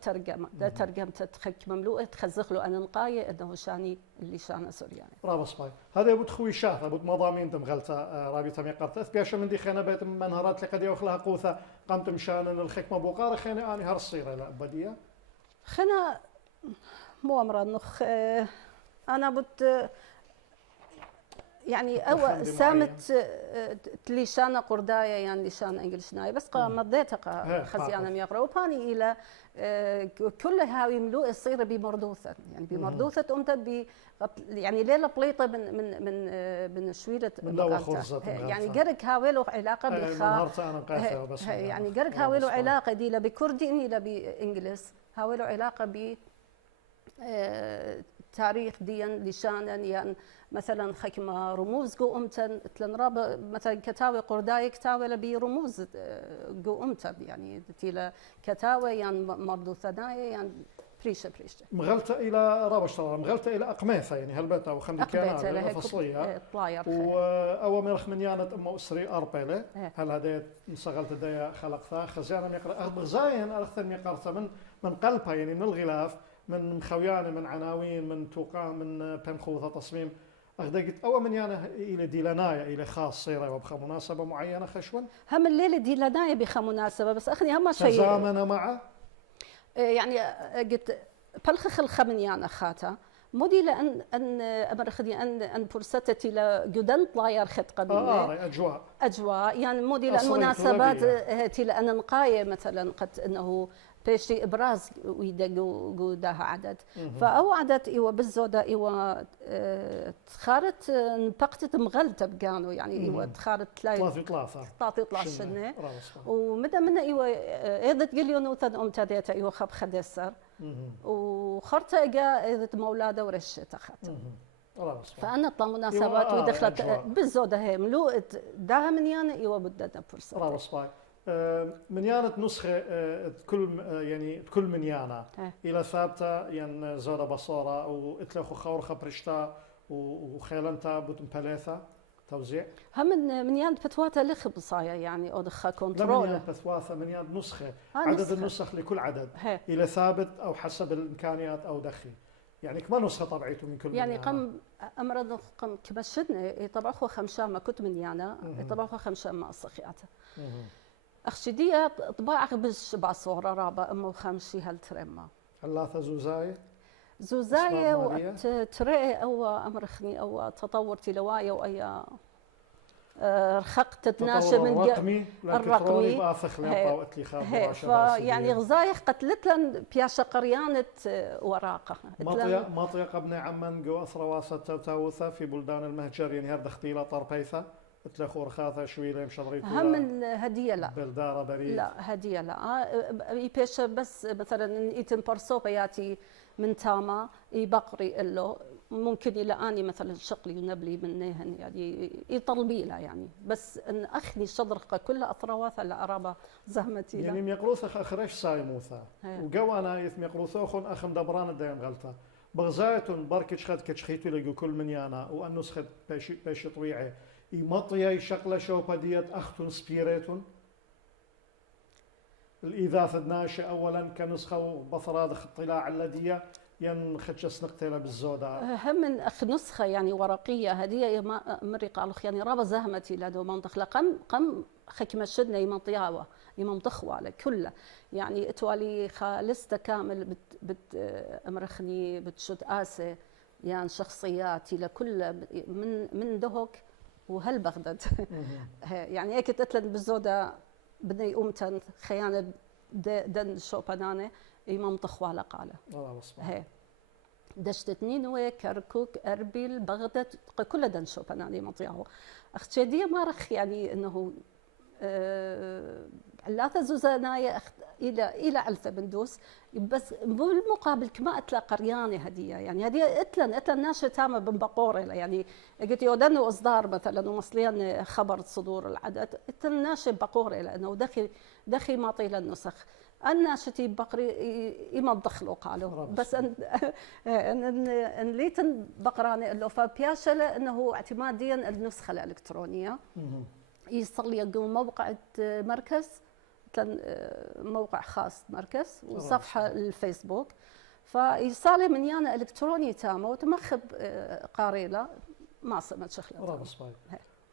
ترجمت تخك مملوءة تخزخ له أنا نقاية إنه شاني اللي شانه سورياني. برافو صباي. هذا أبو تخويشات أبو مضامين تم غلطة رابطة ميقرتث بيش من دي خنا بيت منهارات لقد يوخلها قوثة قمت مشان الخكمة بوقارة خنا أنا هرصيرة لا بدية. خنا مو أمر نخ أنا بت يعني أو سامت تليشانا قردايا يعني لشان إنجلشناي بس مضيتها خزيانة ميقرأ وباني إلى كل هاوي ملوء الصير بمردوثة يعني بمردوثة أمتى يعني ليلة بليطة من شويلة يعني جرك هاويلو علاقة يعني جرك هاويلو علاقة دي لا بكردي إني لا بإنجلس هاويلو علاقة ب تاريخ ديان لشانا يعني مثلا خكمة رموز جو أمتن تلنراب مثلا كتاوي قرداي كتاوي لبي رموز جو أمتن يعني تيلا كتاوي يعني مرضو ثنايا يعني بريشة مغلت إلى رابشترا مغلت إلى أقميثة يعني هلبت أو خندي كان فصلية أو مرخ من يانت أم أسري أربيلة هل هذا نصغلت دايا خلقتها خزانة يقرأ أغبغزاين أرثم يقرأ من قلبها يعني من الغلاف من خويانة من عناوين من توقع من بنخوثة تصميم أغدقت أو من يانا إلى ديلانايا إلى خاص صيرة وبخا مناسبة معينة خشون هم الليلة ديلانايا بخا مناسبة بس أخني هم شيء تزامن معه يعني قلت بلخخ الخمن يانا خاتا مودي لأن أمرخدي أن فرصتي لجدن طلاير خط قبيلة أجواء يعني مودي لأن مناسبات تي لأن نقاية مثلا قد أنه بيشتي إبراز ويدقوا داها عدد فأو عدد إيوه بالزودة إيوه تخارت نبقت مغلطة بقانو يعني إيوه تخارت ثلاثة شنة ومدى منا إيوه إذا تقليون وثد أمتديت إيوه خب خدسر وخرت إجا إذا مولادة ورشة أخذت فأنا طلع مناسبات ودخلت بالزودة هي ملوءت داها من يانا إيوه بدنا فرصة من يانت نسخة كل يعني كل من يانا إلى ثابتة يعني زودة بصورة أو إتلخو خور خبرشتا وخيلنتا بوتم بلاثة توزيع هم من يانت بتواتا لخ بصايا يعني أو دخا كنترول من يانت بتواتا من يانت نسخة عدد النسخ لكل عدد إلى ثابت أو حسب الإمكانيات أو دخي يعني كما نسخة طبعته من كل يعني قم أمرض قم كمشدنا يطبعوا خمسة ما كنت من يانا يطبعوا خمسة ما أصخياته أخشدية طباع بش بعصورة رابع أمو خمسي هالترمى هلاثة زوزاية وترى أو أمرخني أو تطور تلواية وأي رخقت تتناشى من الرقمي يعني غزايخ قتلت لن بياشا قريانة وراقة مطيق ابن عمان جو أثرواسة تاوثة في بلدان المهجر يعني هذا اختيلة طربيثة تلخور خاثة شويلة مشريت هم الهدية لا بلدارة بريد لا هدية لا يبيش بس مثلا يتم برصوبة ياتي من تاما يبقري له ممكن يلقاني مثلا شقلي ونبلي منهن يعني يطلبي له يعني بس ان اخني شضرقه كلها اطراواث لارابا زهمتي يعني ميقروث اخرش سايموثا وقوانا يث ميقروثوخن اخم دبران الدين غلطه بغزايتون بركش خد كشخيتو لقو كل من يانا وانس خد بيش طويعي يمطيا شقله شوبا ديت اختون سبيريتون الإذاثة الناشئة أولاً كنسخة وبصرات اطلاع الذية ينخدش نقتله بالزودة هم من أخ نسخة يعني ورقية هدية مريقة على يعني رابا زهمتي لدو منطق قم خكمة شدنا يمنطياوة يمنطخوا على كله يعني اتوالي خالصة كامل أمرخني بتشد آسة يعني شخصياتي لكل من دهك وهل بغداد يعني هيك تتلن بالزودة بدنا يقومتن خيانة دن شوبانانة يمنطخوا على قالة هي دشت نينوى كركوك أربيل بغداد كل دن شوبانانة يمنطيعه أختشدية ما رخ يعني إنه علاثة زوزاناية إلى علثة بندوس بس بالمقابل كما أتلا قريانة هدية يعني هدية أتلا ناشة تامة بنبقورة يعني قلت يودن إصدار مثلا ومصليا خبر صدور العدد أتلا ناشة بقورة لأنه دخي ما طيل النسخ الناشتي بقري يمضخ له قالوا بس ان ليتن بقراني له فبياشله انه اعتماديا النسخه الالكترونيه يصل يقوم موقع مركز موقع خاص مركز وصفحه الفيسبوك فيصالي من يانا الكتروني تامه وتمخب قاريله ما سمت شخله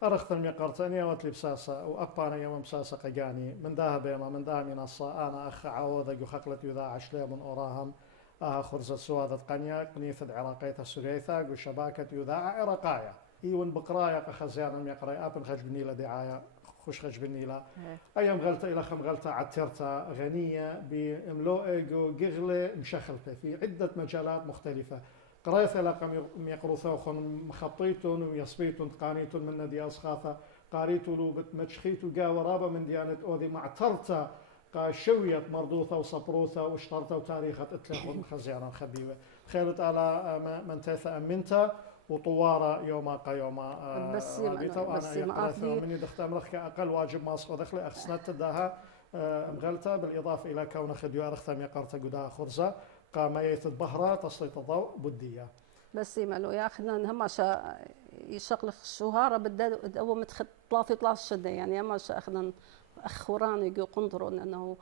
أرخت الميقرتني وتلي بساسة وأبانا يوم بساسة قجاني من ذا بيما من ذا منصة أنا أخ عوضة وخقلت يذاع عشلي من أوراهم خرزة سوادة قنيا قنيفة عراقية السليثة وشباكة يذاع عراقاية إيون بقرايا خزيانا يقرأ أبن خج بنيلة دعاية خوش خج بنيلة إيه. أيام غلطة إلى خم غلطة عترتا غنية بملوئجو جغلة مشخلته في عدة مجالات مختلفة قرايث لقم يقرثوا خن مخطيتون ويصبيتون قانيتون من دياس خاثة قاريتو لو بتمشخيتو جا ورابة من ديانة أوذي معترتا قا شوية مرضوثة وصبروثة واشترتا وتاريخة اتلاخون خزيانا خبيوة خيرت على من تاثا أمنتا وطوارة يوما قيوما بسيمة أنا أقرأ مني دخت أمرخ أقل واجب ماسخ ودخلي أخسنت داها مغلتا بالإضافة إلى كون خديو أرختم يقرت قدا خرزة قامية البهرة تسليط الضوء بدية بسيمة لو ياخذنا هم يشغل الشهارة بدأ أول متخ 13 شدة يعني هم أخذنا أخوران يجوا قنطرون أنه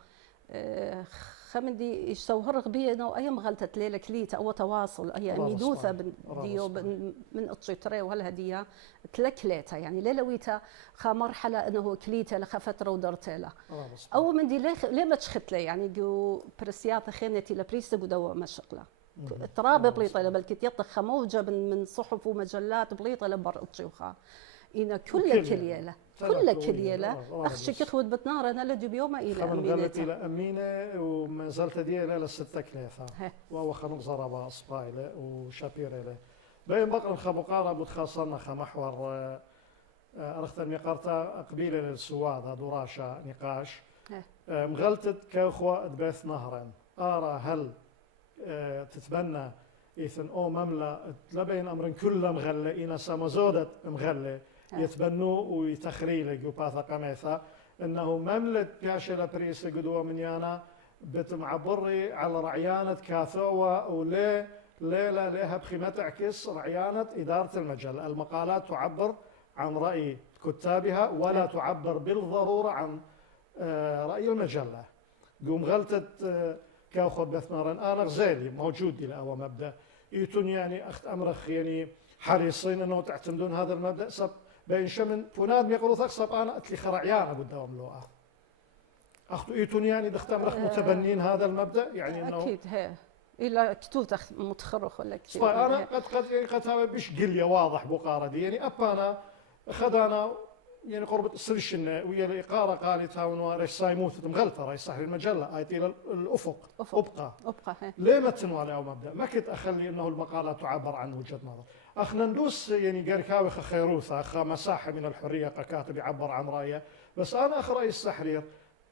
خمدي يشتوهر غبية أنه أي مغلطة ليلة كليتا أو تواصل أي ميدوثة ديو من أطشيتري وهالهدية تلكليتا يعني ليلة ويتا خا مرحلة أنه كليتا لخا فترة ودرتيلا أو من دي ليه ما تشخت لي يعني جو برسيات خينتي لبريسة قدوة مشقلة تراب بليطة بل كتيط خموجة من صحف ومجلات بليطة لبر أطشيوخا إن كل كليلة كل كليلة أخشك خود بتنار أنا لدي بيوم إلى أمينة إلى أمينة وما زلت دي إلى الستة كليثة وهو خنوق زرابة أصبايلة وشابيرة بين بقر خبقارة بتخاصلنا خمحور أرخت الميقارتا قبيلة للسواد دراشة نقاش مغلطت كأخوة بيث نهرا أرى هل تتبنى إذن أو مملة لبين أمر كل مغلة إنا سمزودت مغلة يتبنوا ويتخريل جوباثا قميثا انه مملة بياشة بريس قدوة منيانا بتمعبري على رعيانة كاثوة وليه ليلة ليها بخيمة تعكس رعيانة إدارة المجلة المقالات تعبر عن رأي كتابها ولا تعبر بالضرورة عن رأي المجلة قوم غلطة كاخذ بثمارا أنا غزالي موجود إلى أول مبدأ يتون يعني أخت أمرخ يعني حريصين أنه تعتمدون هذا المبدأ سب بين شمن فناد يقولوا ثقصب أنا أتلي خرعيانا قدام لوعة أخذوا إيتون يعني دختمرخ متبنين هذا المبدأ يعني إنه أكيد هي إلا كتوت متخرخ ولا كتير أنا قد هذا بيش قلية واضح بقارة دي يعني أبانا خدانا يعني قرب سرشن ويا الإقارة قالت هاون ريش سايموت مغلطة ريش صاحب المجلة آيتي إلى الأفق أبقى ليه ما تنوالي أو مبدأ ما كنت أخلي إنه المقالة تعبر عن وجهة نظر أخنا ندوس يعني قركاوي خيروثة أخا مساحة من الحرية ككاتب يعبر عن رأيه بس أنا أخ رئيس التحرير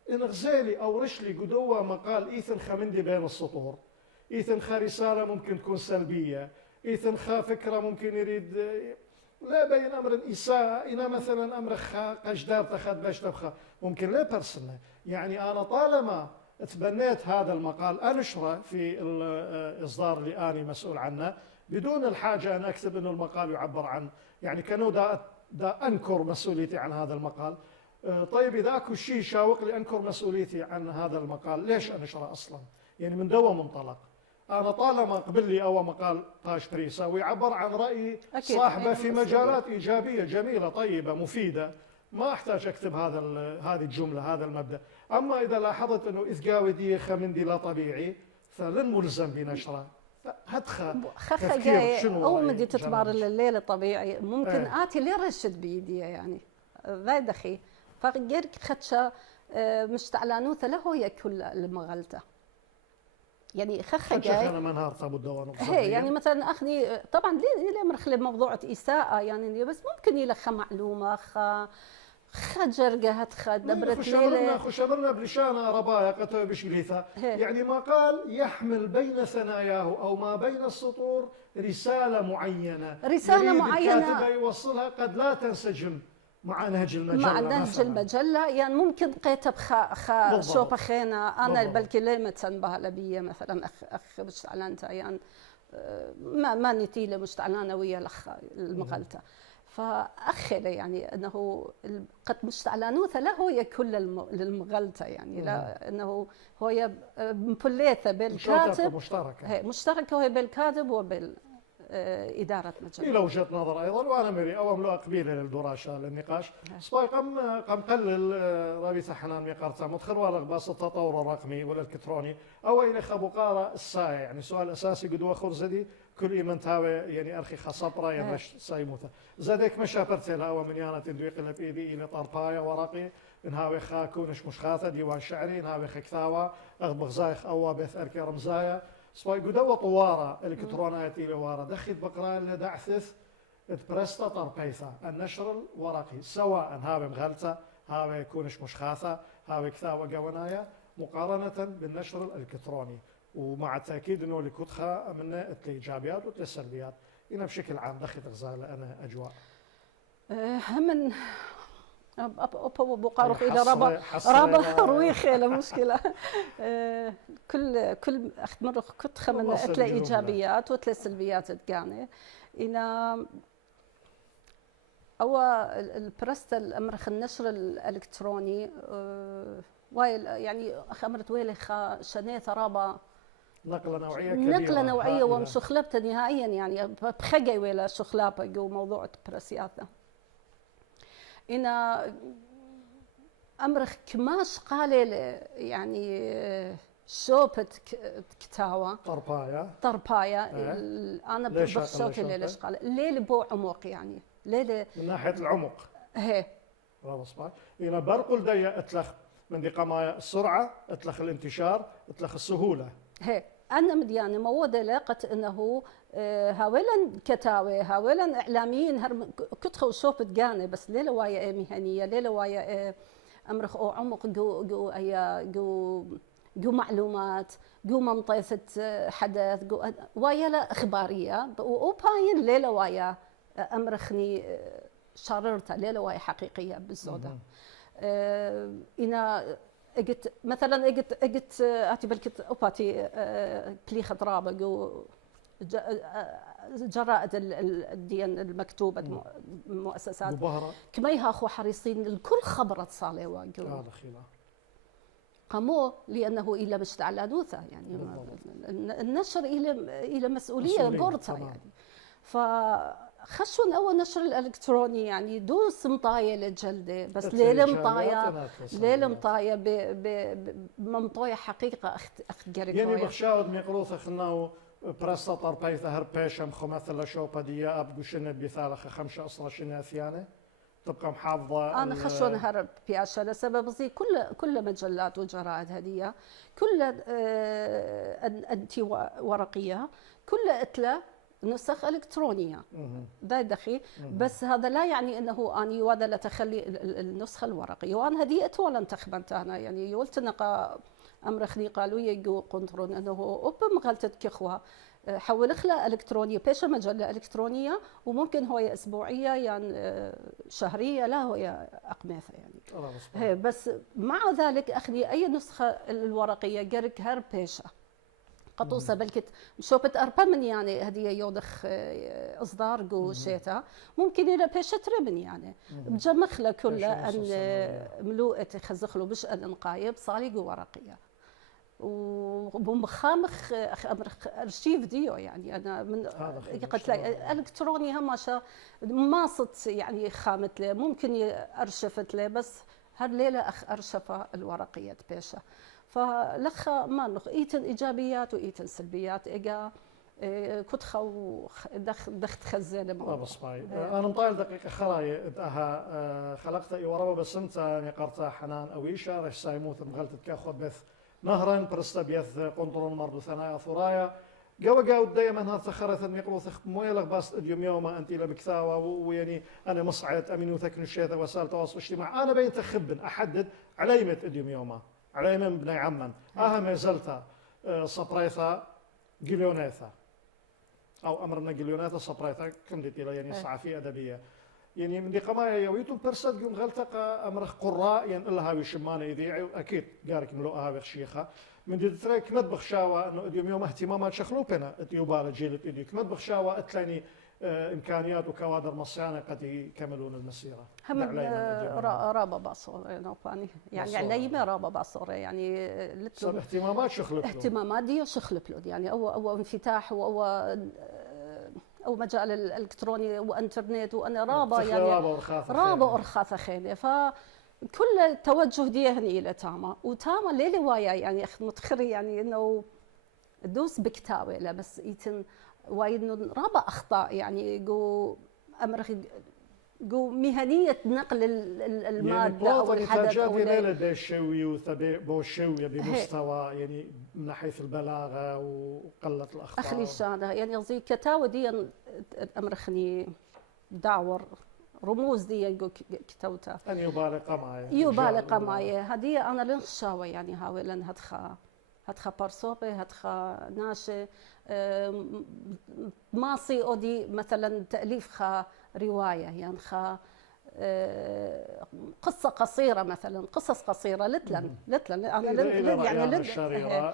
إن غزالي أو رشلي قدوة مقال إيثن خمندي بين السطور إيثن خا رسالة ممكن تكون سلبية إيثن خا فكرة ممكن يريد لا بين أمر إساءة إنا مثلا أمر خا قجدار تخذ باش تبخى ممكن لا برسنة يعني أنا طالما تبنيت هذا المقال أنشره في الإصدار اللي أنا مسؤول عنه بدون الحاجة أن أكتب أنه المقال يعبر عن يعني كانوا دا أنكر مسؤوليتي عن هذا المقال طيب إذا أكو شيء شاوق لي أنكر مسؤوليتي عن هذا المقال ليش أنشره أصلا يعني من دوا منطلق أنا طالما قبل لي أول مقال طاش بريسة ويعبر عن رأي صاحبه في مجالات إيجابية جميلة طيبة مفيدة ما أحتاج أكتب هذه الجملة هذا المبدأ أما إذا لاحظت أنه إذ دي خمندي لا طبيعي فلن ملزم بنشره خخة جاي أول ما دي تتبار الليلة طبيعي ممكن آتي لي رشد بيدي يعني ذا دخي فغير خدشة مشتعلانوثة له هي كل المغلطة يعني خخة جاي أنا منهار تابو الدوان هي يعني مثلا أخني طبعا ليه مرخلة موضوع إساءة يعني بس ممكن يلخ معلومة خجرقة دبرت ليلة خشبرنا بلشانة ربايا قتوى بشغليثة يعني ما قال يحمل بين ثناياه أو ما بين السطور رسالة معينة الكاتب يوصلها قد لا تنسجم مع نهج المجلة مع نهج المجلة يعني ممكن قيتها شوبة خينا أنا بلكي ليه متنبه لبية مثلا أخ مشتعلانتا يعني ما نتيلة مشتعلانة ويا المغلطة فأخر يعني أنه قد مشتعلانوثة لا هو كل المغلطة يعني لا أنه هو مبليثة بالكاتب مشتركة مشتركة هي بالكاتب إدارة مجلة. إلى وجهة نظر أيضا، وأنا مري أو أملأ قبيلة للدراشة للنقاش سباي قم قلل رابطة حنان ميقارتا مدخل ورغباس التطور الرقمي والإلكتروني أو إلى خبقارة الساعة يعني سؤال أساسي قدوة خرزدي كل إيمان تاوي يعني أرخي خصبرة يمش سايموتا زادك مشا برتلها ومن يانا تندويق اللي بإيدي إلى طربايا ورقي نهاوي خاكو نش خاثة ديوان شعري نهاوي خكثاوة أغبغ زايخ أوا بيث أركي رمزايا سواء قدوة طوارة إلكترونات إلى وارا دخل بقرا لدعثث تبرستا طربيثا النشر الورقي سواء هاوي مغلطة هاوي كونش مشخاثة هاوي كثاوة قونايا مقارنة بالنشر الإلكتروني ومع التأكيد أنه لكتخة من الإيجابيات والسلبيات هنا بشكل عام دخل غزالة أنا أجواء هم أبو بقارق إلى ربا رويخ لا مشكلة كل أخذ مرة كتخة من أتلا إيجابيات وأتلا سلبيات تقاني إنا أو البرست الأمرخ النشر الإلكتروني وايل يعني أمرت ويلي شنيث رابا نقلة نوعية كبيرة نقلة نوعية ومشخلبت نهائيا يعني بخجي ولا شخلابة جو موضوع البرسياتنا إنا أمرخ كماش قال يعني شوبت كتاوة طربايا أنا بخشوتي ليش قال ليل بو عمق يعني ليل من ناحية العمق هي رابصباي إنا برقل دي أتلخ من دي قمايا السرعة أتلخ الانتشار أتلخ السهولة هي أنا مديانة موضة لاقت إنه هاولا كتاوي هاولا إعلاميين كتخو شوبت جاني بس ليلة وايا مهنية ليلة وايا أمرخ أو عمق جو معلومات جو منطقة حدث جو وايا لا إخبارية وباين ليلة وايا أمرخني شررتها ليلة وايا حقيقية بالزودة إنا اجت مثلا اجت اتي بالكت اوباتي كليخه رابه جو جرائد الدين المكتوبه المؤسسات كميها اخو حريصين الكل خبرت صالح واجو قاموا لانه الى مشتعل دوثه يعني النشر الى مسؤوليه قرطه يعني فخشون اول نشر الالكتروني يعني دوس مطايه للجلده بس ليله مطايه بمطايه حقيقه اخت جريكويا يعني بخشاود ميقروث خناو براسة طربيثة هربيشم خمثلة شوبة ديا أبقو شنة بثالخة خمسة أصلا شنة ثيانة تبقى محافظة أنا خشون هرب بياشا لسبب زي كل مجلات وجرائد هدية كل أنتي ورقية كل أتلة نسخ إلكترونية ده دخي بس هذا لا يعني أنه أني وهذا لا تخلي النسخة الورقية وأنا هدية ولا انتخبت أنا يعني قلت نقا أمرخني قالوا يجوا قنطرون أنه أوبا مغلطة كخوة حول اخلا الكترونيه بيش مجله الكترونيه وممكن هو اسبوعيه يعني شهريه لا هو اقماثه يعني بس مع ذلك اخلي اي نسخه الورقيه جرك هر بيشه قطوسه بلكت شوبت اربع من يعني هديه يودخ اصدار جو شيتا ممكن الى بيشه ربن يعني بجمخله كلها ان ملوءه خزخلو بش الانقايب صالي ورقيه وبمخامخ ارشيف ديو يعني انا من قلت لك الكتروني هماشا ماصت يعني خامت له ممكن ارشفت له بس هالليله ارشفه الورقيه بيشه فلخ ما نخ ايتن ايجابيات وايتن سلبيات اجا كنت خو دخت خزانه ما بصباي انا مطايل دقيقه خراي خلقت اي ورا بس انت نقرتها حنان او يشارش سايموت مغلطت كاخذ بث نهرا برستا بيث قنطرون مرضو ثنايا ثرايا قاو دايما هذا خرث الميقروث مويلغ باس اليوم يوما انت لبكثاوه ويعني انا مصعد امين وثكن الشيث وسائل التواصل الاجتماعي انا بين تخبن احدد عليمه اليوم يوما عليمه بني عمان اهم زلتا صبريثا جليونيثا او امرنا جليونيثا صبريثا كندت الى يعني صحفيه ادبيه يعني من دي قمايا يويتو برسد يوم غلطقة أمرخ قراء يعني إلا هاوي شمانة يذيعي أكيد قارك ملوء هاوي خشيخة من دي تريك مدبخ شاوة إنه اليوم يوم اهتمامات شخلوبنا اتيوبالا جيلة إديك مدبخ شاوة أتلاني إمكانيات وكوادر مصيانة قد يكملون المسيرة هم رابا باصور يعني عليمة رابا باصور يعني اهتمامات شخلوبلود اهتمامات دي شخلوبلود يعني أو انفتاح او مجال الالكتروني وانترنت وانا رابا رابا ارخاثه خيله فكل توجه ديهن الى تاما وتاما ليلي وايا يعني متخري يعني انه دوس بكتاوي لا بس يتن وايد انه رابا اخطاء يعني امرخ مهنيه نقل الماده او الحدث او لدى الشوي وثبي بمستوى يعني من حيث البلاغه وقله الاخطاء اخلي شانه يعني زي كتاوه دي امرخني داور رموز دي كتوتا ان يبالغ معي هذه انا لنخشاوه يعني هاولن هتخا بارسوبي هتخا ناشي ماصي اودي مثلا تاليف خا روايه يعني خا قصه قصيره مثلا قصص قصيره لتلن انا يعني الشريره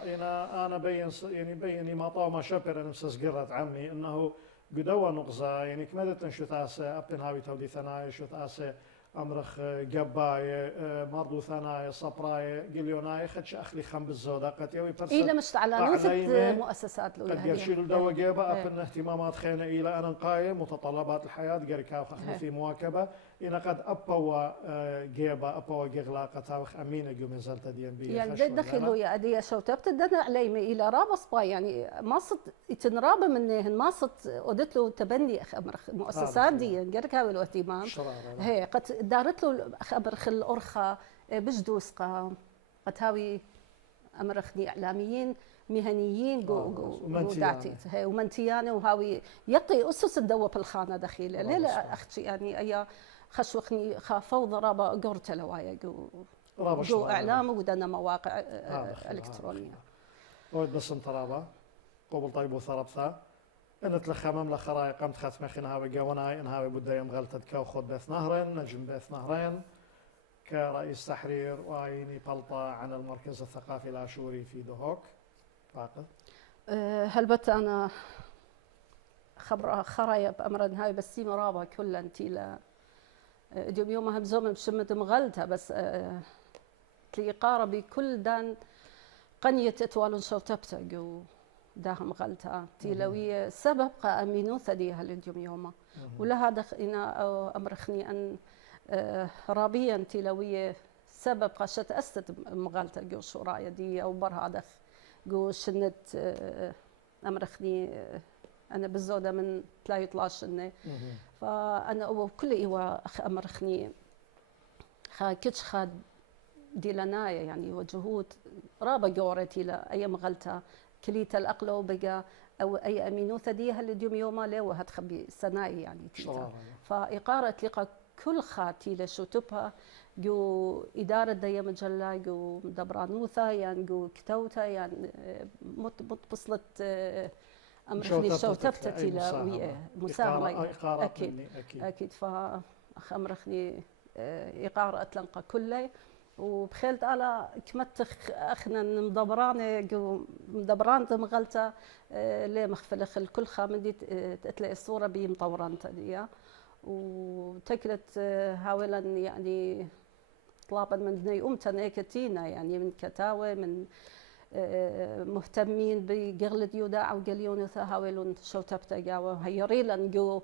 انا بين ما طاو ما شبر انا مسجرت عمي انه قدوه نقزه يعني كمدت شو ثاسه ابن هاوي تولي ثنايا شو ثاسه امرخ جباي مرضو ثنايا صبراي قليوناي خدش اخلي خم بالزوده قد يوي برسل الى مش على نوثة مؤسسات الاولى قد يرشيل دوا جيبه ابن اهتمامات خينا الى انا قايم متطلبات الحياه قريكا خخنا في مواكبه إن قد أبوا جيبا أبوا جغلاقة تاوخ أمينة جو من زلت ديان بيه يعني دخلوا يا أدي شو تبتدنا عليهم إلى رابص باي يعني ما صد يتنراب منهن ما صد أودت له تبني أمرخ مؤسسات ديان جرك هاي الاهتمام هي قد دارت له أمرخ الأرخة بجدوس قد هاوي أمرخني إعلاميين مهنيين جو داتي هي ومنتيانه وهاوي يقي أسس الدوا بالخانة دخيله لا أختي يعني أي خشوخني خافوا ضربة قرت لوايا جو إعلام ودنا مواقع إلكترونية. بس انترابا قبل طيب وثربثا إن تلخمم لخراي قمت ختم خين هاوي جواناي إن هاوي بدا يوم غلطت كوخد بث نهرين نجم بث نهرين كرئيس تحرير وعيني بلطة عن المركز الثقافي العاشوري في دهوك فاقد. هلبت أنا خبر خرايا بأمر هاي بس سي مرابا كلها انتي اليوم يومها بزوم بشمت مغلتها بس تلي قاربي كل دان قنية اتوالون شوتبتا جو داهم مغلتها تيلوية سبب قامينو ثديها اليوم يومها ولها دخينا أمرخني أن رابيا تيلوية سبب قشت أستت مغلتها جو شورايا دي أو برها دخ جو شنت أمرخني أنا بالزودة من 13 فأنا كل إيوا أمرخني كتش خاد ديلانايا يعني وجهود رابا جورتي لا أي مغلتها كليتا الأقلو بقى أو أي أمينو ثديها اليوم يوما لا وهتخبي سناي يعني تيتا فإقارة لقى كل خاتي لشوتبها جو إدارة ديا مجلة جو دبرانوثا يعني جو كتوتا يعني متبصلت أمرخني شوتبتتي لا مساهمة أكيد فأخ أمرخني إقارة أتلنقى كله وبخيلت على كمتخ أخنا مدبران مغلتا ليه مخفلخ الكل خامدي تلاقي الصورة بي مطوران تديا وتكلت هاولا يعني طلابا من بني أمتنا كتينا يعني من كتاوي من مهتمين بقغلة يوداع وقليون هاولون شو تبتا جاوا هيريلا نجو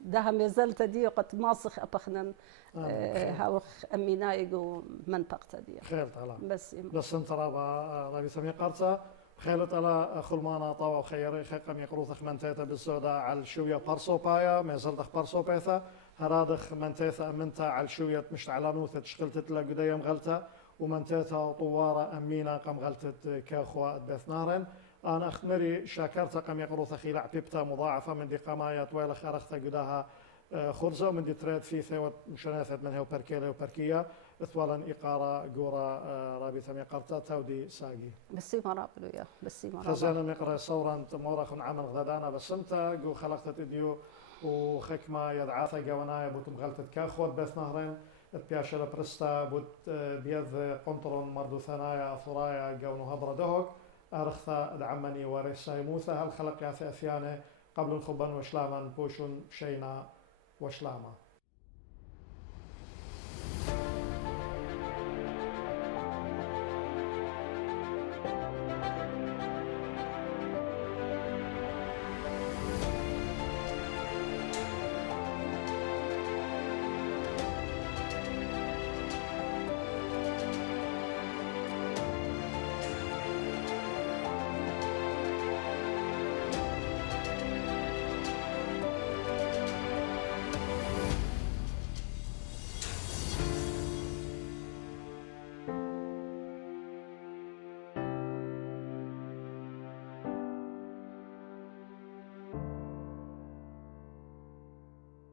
ده مازلت دي قد ماسخ أبخنا هاوخ أمينا يجو منطقة دي خيلت على بس انت رابي سمي قرصة خيلت على خلمانا طاوة وخيري خيقم يقروثخ منتيتا بالسوداء على شوية بارسو بايا مازلتخ بارسو بايثا هرادخ منتيتا أمنتا على شوية مش على نوثة شغلتت لا قدايا مغلتا ومنتيتا طوارة أمينا قم غلتت كأخوة بث نارن أنا أخمري شاكرت قم يقروث خيلع بيبتا مضاعفة من دي قمايات ويلا خارختا قداها خرزة ومن دي تريد في ثوت مشناثت منها وبركيلة وبركية اثوالا إقارة قورة رابي ثمي قرطة تودي ساقي بسي مرابلو يا بسي مرابلو خزانا مقرأ صورا مورخ عمل غدانا بس انت قو خلقت اديو وخكمة يدعاثة قوانايا بوتم غلطت كاخوة بث نهرين بياشل برستا بوت بيذ قنطرون مردو ثنايا ثرايا قونو هبرا دهوك أرخثا دعمني وريساي موثى هل خلق ياثي أثياني قبل الخبان وشلاما بوشون شينا وشلاما